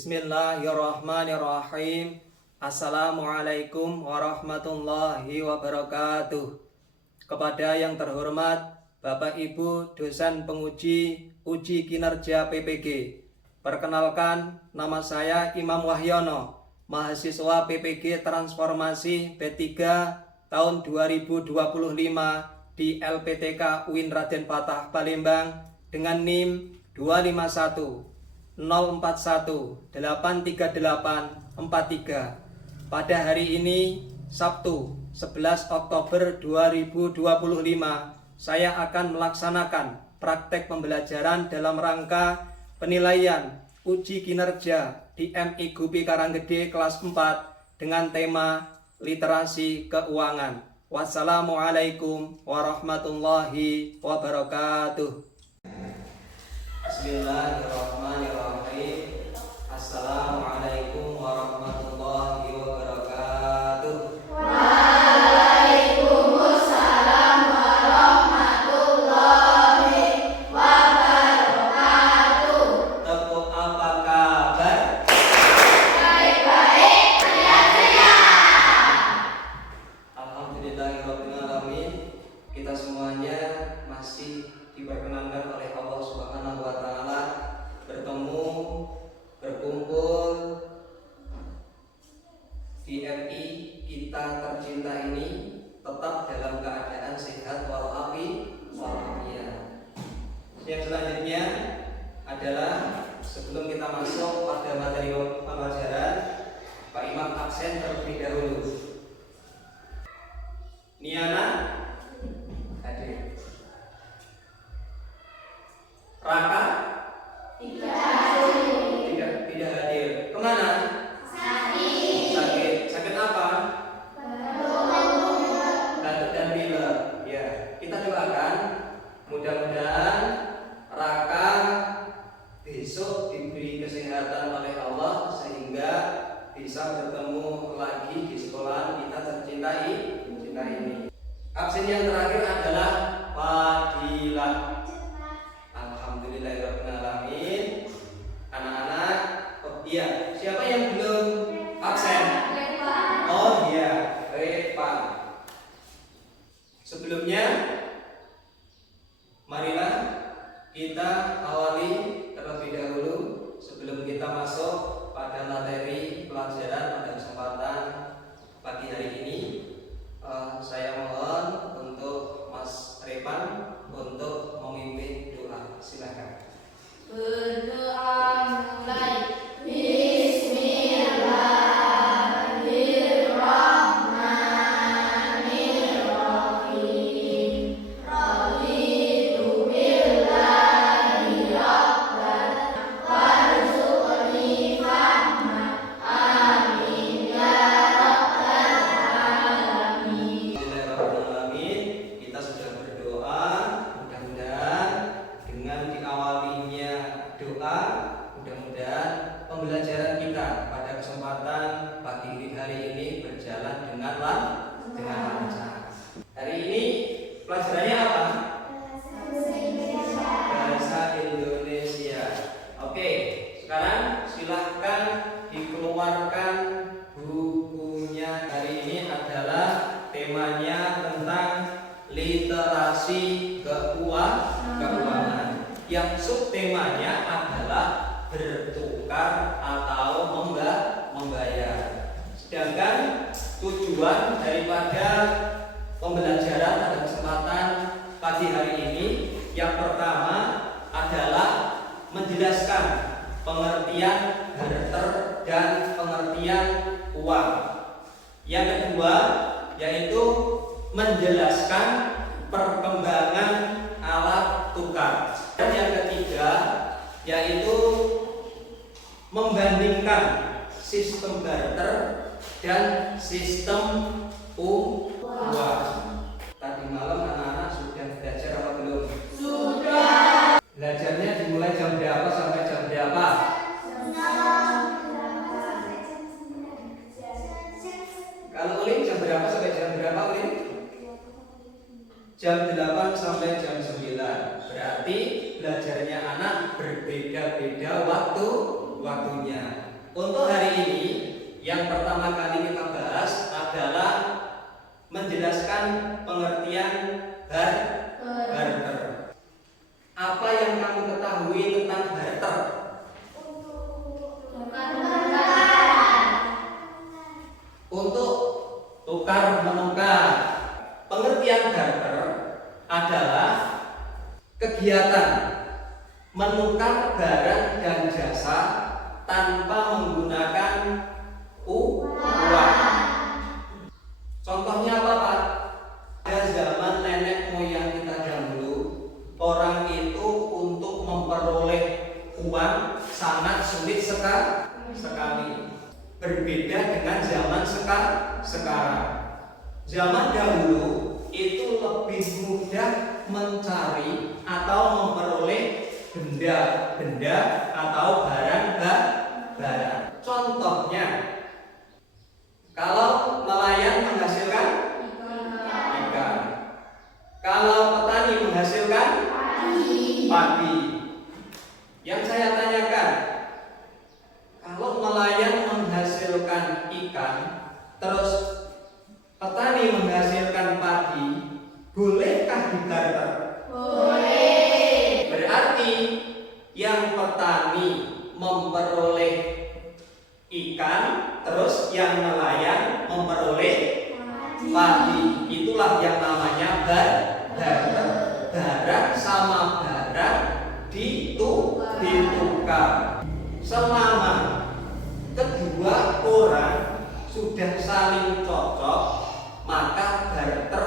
Bismillahirrahmanirrahim. Assalamualaikum warahmatullahi wabarakatuh. Kepada yang terhormat Bapak Ibu dosen penguji uji kinerja PPG. Perkenalkan, nama saya Imam Wahyono, mahasiswa PPG Transformasi B3 tahun 2025 di LPTK UIN Raden Patah Palembang dengan NIM 251 041 838 43. Pada hari ini Sabtu 11 Oktober 2025 saya akan melaksanakan praktek pembelajaran dalam rangka penilaian uji kinerja di MI Gupi Karanggede kelas 4 dengan tema literasi keuangan. Wassalamualaikum warahmatullahi wabarakatuh. Bismillahirrahmanirrahim. Assalamualaikum warahmatullahi wabarakatuh. Waalaikumsalam warahmatullahi wabarakatuh. Tepuk apa kabar? Baik-baik, siap-siap. Alhamdulillahirrahmanirrahim. Kita semuanya masih diperkenankan oleh Allah Subhanahu wa Ta'ala bertemu, berkumpul di MI kita tercinta ini tetap dalam keadaan sehat walafiat. Yang selanjutnya adalah sebelum kita masuk pada materi pembelajaran, Pak Imam absen terlebih dahulu. Niana hadir. Raka tidak hadir. Kemana? Sakit apa? Batuk dan pilek. Ya, kita doakan mudah-mudahan Raka besok diberi kesehatan oleh Allah sehingga bisa bertemu lagi di sekolahan kita tercinta ini. Absen yang terakhir adalah Fadilah. Alhamdulillahirrahmanirrahim. Anak-anak, iya, siapa yang belum absen? Oh iya, Reva. Sebelumnya, marilah kita awali terlebih dahulu sebelum kita masuk pada materi pelajaran pada kesempatan pagi hari ini. Saya mohon untuk Mas Revan untuk memimpin doa. Silakan. Berdoa mulai. Bismillahirrahmanirrahim. Raditu billahi rabban warzuqni fahman. Amin ya rabbal alamin. Bismillahirrahmanirrahim. Kita sudah berdoa, mudah-mudahan dengan diawalinya doa, mudah-mudahan pembelajaran kita pada kesempatan pagi hari ini berjalan dengan lancar. Hari ini pelajarannya apa? Bahasa Indonesia. Oke, sekarang silahkan dikeluarkan bukunya. Hari ini adalah temanya tentang literasi keuangan. Yang subtemanya adalah bertukar atau membayar. Sedangkan tujuan daripada pembelajaran pada kesempatan pagi hari ini yang pertama adalah menjelaskan pengertian barter dan pengertian uang. Yang kedua yaitu menjelaskan perkembangan alat tukar. Dan yang ketiga yaitu membandingkan sistem barter dan sistem uang. Tadi malam anak-anak sudah belajar apa belum? Sudah. Belajarnya dimulai jam berapa sampai jam berapa? Kalau Ulin jam berapa sampai jam berapa Ulin? Jam 8 sampai jam 9. Berarti belajarnya anak berbeda-beda waktunya. Untuk hari ini yang pertama kali kita bahas adalah menjelaskan pengertian barter. Apa yang kamu ketahui tentang barter? Untuk tukar menukar. Pengertian barter adalah kegiatan menukar barang dan jasa tanpa menggunakan uang. Contohnya apa, Pak? Pada zaman nenek moyang kita dahulu, orang itu untuk memperoleh uang sangat sulit sekali. Berbeda dengan zaman sekarang. Zaman dahulu itu lebih mudah mencari atau memperoleh benda-benda atau barang-barang. Contohnya, kalau nelayan menghasilkan ikan, kalau petani menghasilkan padi. Yang saya tanyakan, kalau nelayan menghasilkan ikan, terus petani menghasilkan padi, bolehkah dibarter? Boleh. Berarti yang petani memperoleh ikan, terus yang nelayan memperoleh padi. Itulah yang namanya barter. Barang sama barang ditukar. Selama kedua orang sudah saling cocok, maka barter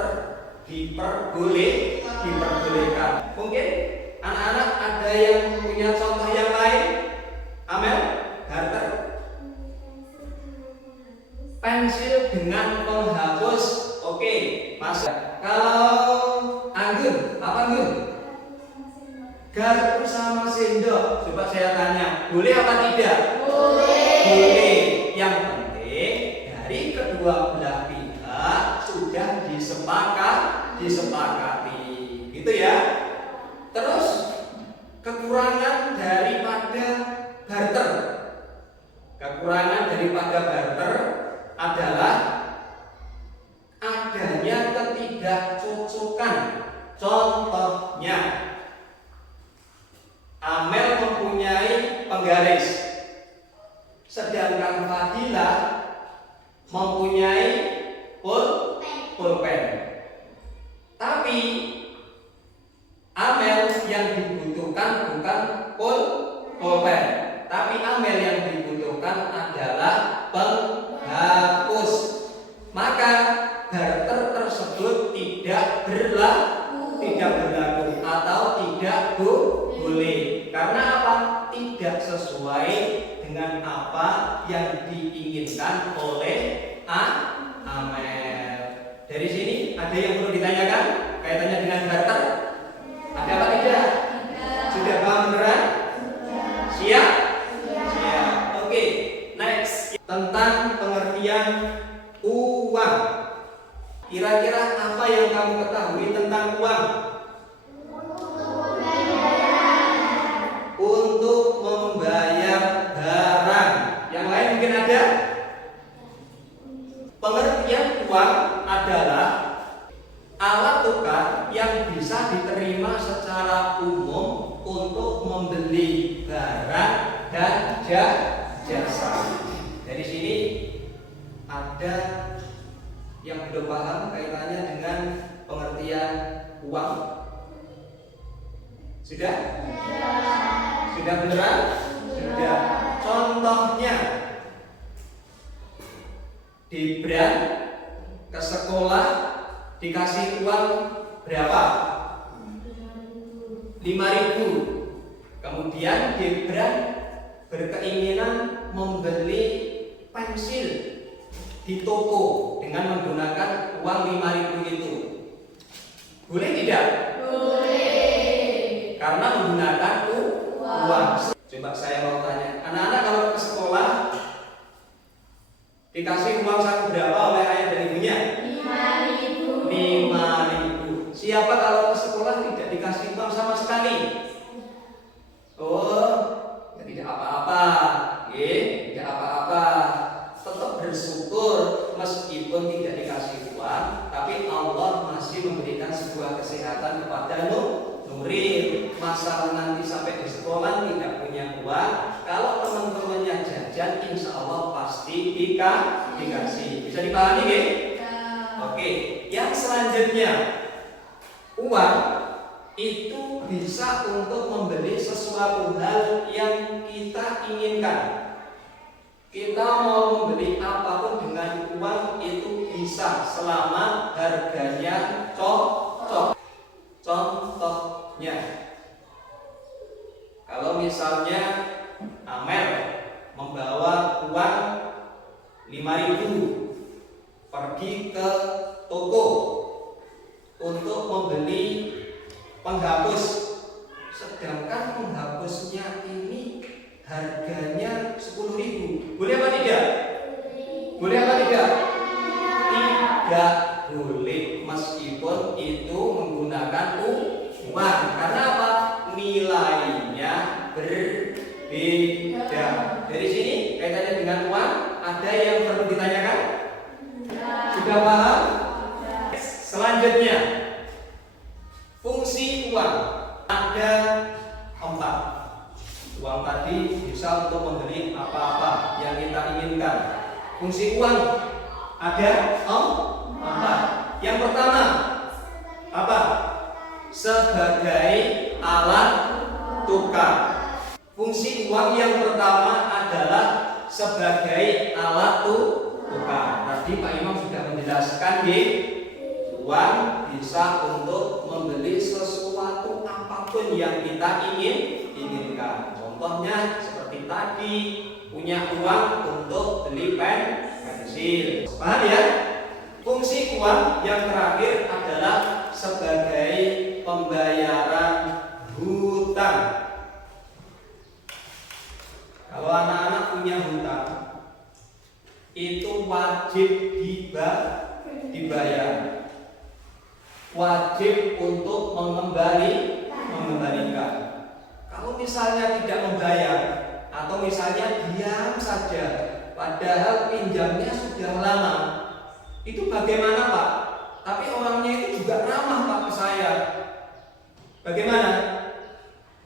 diperbolehkan. Mungkin anak-anak ada yang punya contoh yang lain? Amel, barter. Pensil dengan penghapus. Oke, Mas. Kalau Anggun, apa Anggun? Garpu sama sendok. Coba saya tanya, boleh apa tidak? Boleh. Yang penting dari kedua belah pihak sudah disepakati. Gitu ya. Terus kekurangan daripada barter. Kekurangan daripada barter adalah adanya ketidakcocokan. Contohnya, Amel mempunyai penggaris, sedangkan Fadilah mempunyai pulpen. Tapi Amel yang dibutuhkan bukan pulpen, tapi Amel yang dibutuhkan adalah penghapus. Maka barter tersebut tidak berlaku atau tidak boleh. Karena apa? Tidak sesuai dengan apa yang diinginkan oleh Amel. Dari sini ada yang perlu ditanyakan kaitannya dengan barter? Ada apa tidak? Sudah paham beneran? Siap? Siap. Oke, next. Tentang pengertian uang. Kira-kira apa yang kamu ketahui tentang uang? Untuk membayar barang. Yang lain mungkin ada? Pengertian uang adalah alat tukar yang bisa diterima secara umum untuk membeli barang dan jasa. Dari sini ada yang belum paham kaitannya dengan pengertian uang? Sudah? Sudah beneran? Sudah. Contohnya, Dibran ke sekolah dikasih uang berapa? 5.000. Kemudian Dibran berkeinginan membeli pensil di toko dengan menggunakan uang 5.000 itu. Boleh tidak? Boleh. Karena menggunakan uang. Coba saya mau tanya, anak-anak kalau ke sekolah dikasih uang saku berapa oleh ayah dan ibunya? 5.000. 5.000. Siapa kalau ke sekolah tidak dikasih uang sama sekali? Oh, ya tidak apa-apa. Tidak apa Allah pasti dikasih. Bisa dipahami nggih? Oke, yang selanjutnya, uang itu bisa untuk membeli sesuatu hal yang kita inginkan. Kita mau membeli apapun dengan uang itu bisa selama harganya cocok. Contohnya, kalau misalnya Amel membawa uang 5.000 pergi ke toko untuk membeli penghapus, sedangkan penghapusnya ini harganya 10.000. Boleh apa tidak? Boleh apa tidak? Tidak boleh, meskipun itu menggunakan uang. Karena apa? Nilainya berbeda. Dari sini kaitannya dengan uang, ada yang perlu ditanyakan? Sudah paham? Selanjutnya, fungsi uang ada 4. Uang tadi bisa untuk membeli apa-apa yang kita inginkan. Fungsi uang ada 4. Yang pertama apa? Sebagai alat tukar. Fungsi uang yang pertama adalah sebagai alat tukar. Tadi Pak Imam sudah menjelaskan, uang bisa untuk membeli sesuatu apapun yang kita inginkan. Contohnya seperti tadi, punya uang untuk beli pensil. Paham ya? Fungsi uang yang terakhir adalah sebagai pembayaran hutang. Kalau anak-anak punya hutang, itu wajib dibayar. Wajib untuk mengembalikan. Kalau misalnya tidak membayar atau misalnya diam saja, padahal pinjamnya sudah lama, itu bagaimana Pak? Tapi orangnya itu juga ramah Pak ke saya. Bagaimana?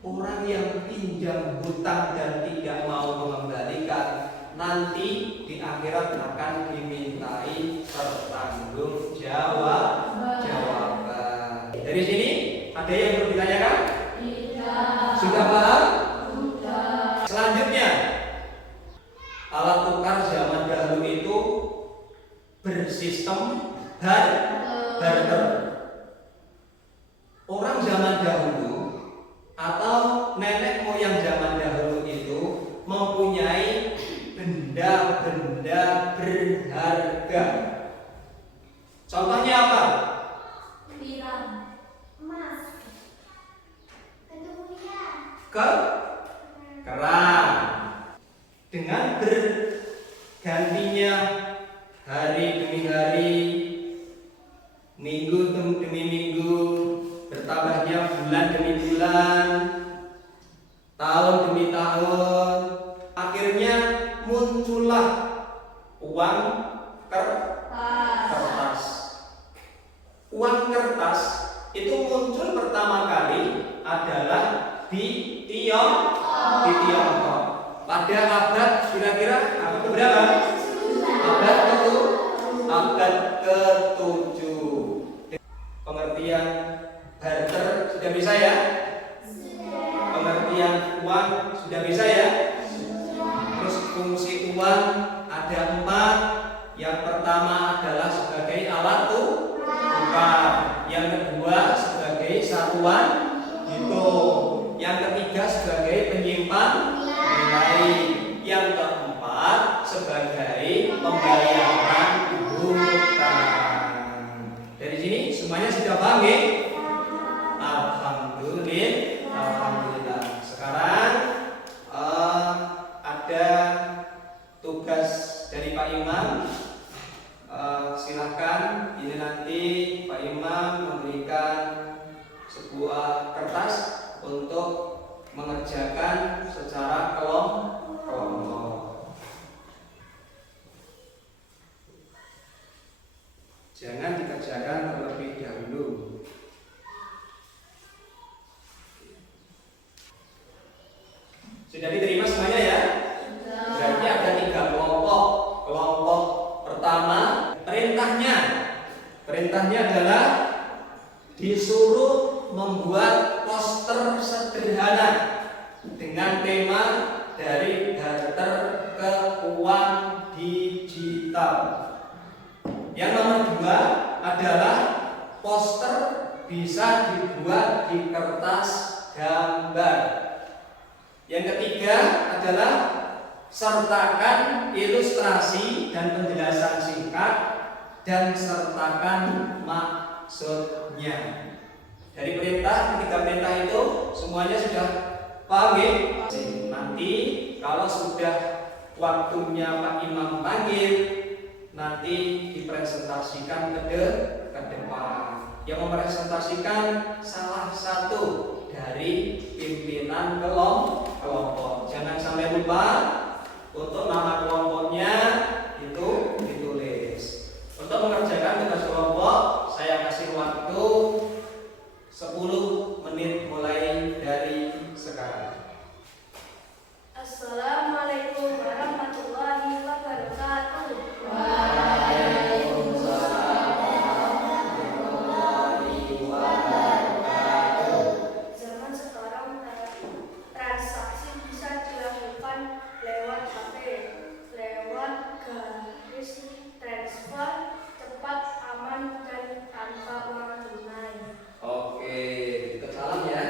Orang yang pinjam hutang dan tidak mau mengembalikan, nanti di akhirat akan dimintai pertanggungjawaban. Dari sini ada yang perlu ditanyakan? Tidak. Sudah paham? Sudah. Selanjutnya, alat tukar zaman dahulu itu bersistem barter. Orang zaman dahulu atau nenek moyang zaman dahulu itu mempunyai benda-benda berharga. Contohnya apa? Kerang. Dengan bergantinya hari demi hari, minggu demi minggu, bertambahnya bulan demi bulan, tahun demi tahun, akhirnya muncullah uang kertas. Uang kertas itu muncul pertama kali adalah di Tiongkok pada abad kira-kira abad keberapa? Abad ke-7. Pengertian barter sudah bisa ya? Pengertian uang sudah bisa ya? Terus fungsi uang ada 4. Yang pertama adalah sebagai alat tukar. Yang kedua sebagai satuan hitung. Yang ketiga sebagai penyimpan nilai. Yang keempat sebagai pembayaran hutang. Dari sini semuanya sudah paham ya? Alhamdulillah. Sekarang ada tugas dari Pak Imam. Silahkan, ini nanti Pak Imam memberikan sebuah kertas untuk mengerjakan secara kelompok. Jangan dikerjakan terlebih dahulu. Sudah diterima semuanya ya? Berarti ada 3 kelompok. digital. Yang nomor 2 adalah poster bisa dibuat di kertas gambar. Yang ketiga adalah sertakan ilustrasi dan penjelasan singkat dan sertakan maksudnya. Dari ketiga perintah itu semuanya sudah paham ya? Nanti kalau sudah waktunya Pak Imam panggil, nanti dipresentasikan ke depan. Yang mempresentasikan salah satu dari pimpinan kelompok. Jangan sampai lupa untuk nama kelompoknya itu ditulis. Untuk mengerjakan tugas kelompok, saya kasih waktu 10 menit mulai dari sekarang. Assalamualaikum warahmatullahi wabarakatuh. Zaman sekarang transaksi bisa dilakukan lewat HP, lewat garis transfer, cepat, aman, dan tanpa uang tunai. Oke, kita salam ya.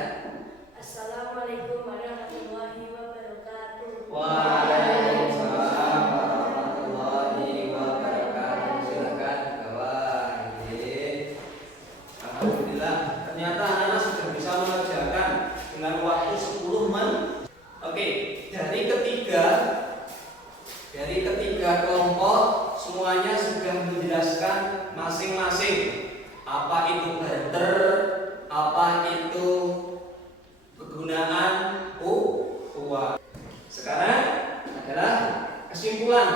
Assalamualaikum warahmatullahi wabarakatuh. Waalaikumsalam warahmatullahi wabarakatuh. Silakan kawan. Alhamdulillah, ternyata anak-anak sudah bisa mengerjakan dengan waktu 10 menit. Oke, dari ketiga kelompok semuanya sudah menjelaskan masing-masing apa itu barter, apa itu kegunaan uang. Sekarang adalah kesimpulan.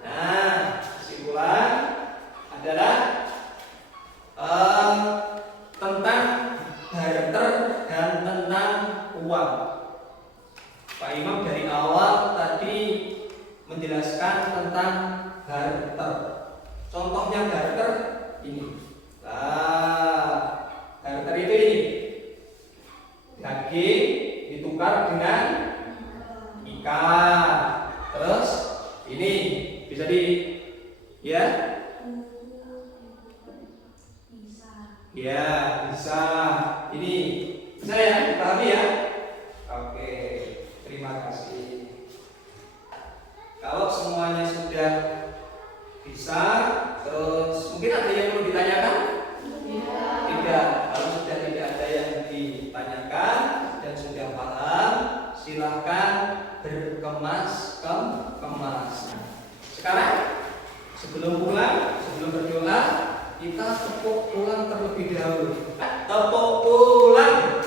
Nah, kesimpulan adalah tentang barter dan tentang uang. Pak Imam dari awal tadi menjelaskan tentang barter. Contohnya barter ini. Nah, barter itu ini. Daging ditukar dengan ikan. Terus ini bisa ya? Ya, bisa. Ini bisa ya? Dipahami ya? Oke, terima kasih. Kalau semuanya sudah bisa, terus mungkin ada yang perlu ditanyakan? Tidak. Kalau sudah tidak ada yang ditanyakan dan sudah paham, silahkan berkemas. Sekarang sebelum berdoa, kita tepuk ulang terlebih dahulu. Tepuk ulang.